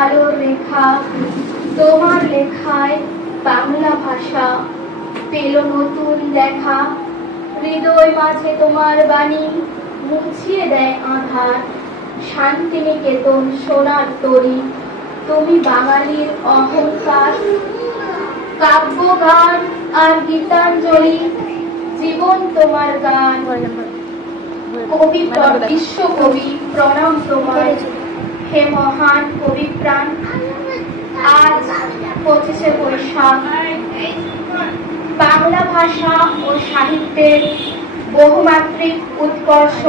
আলোর রেখা, তোমার লেখায় বাংলা ভাষা পেল নতুন দেখা। হৃদয় মাঝে তোমার বাণী মুছিয়ে দেয় আঁধার। শান্তিনিকেতন সোনার তরী, তুমি বাঙালির অহংকার। কাব্যগান আর গীতাঞ্জলি, জীবন তোমার গান। কবি বিশ্বকবি প্রণাম তোমার, হে মহান কবি প্রাণ। আজ 25শে বৈশাখ, বাংলা ভাষা ও সাহিত্যের বহুমাত্রিক উৎকর্ষ,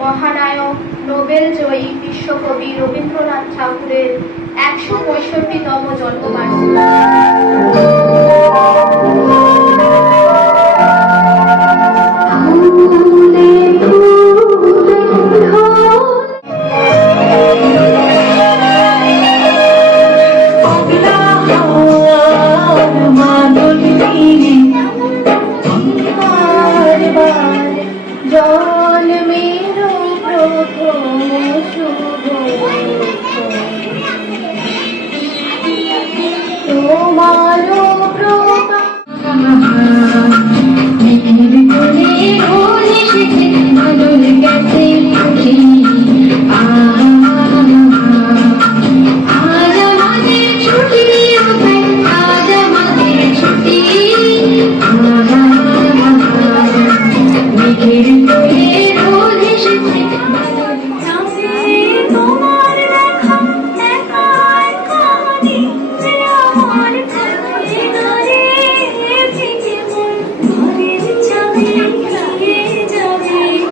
মহানায়ক নোবেল জয়ী বিশ্বকবি রবীন্দ্রনাথ ঠাকুরের 165তম জন্মবার্ষিকী।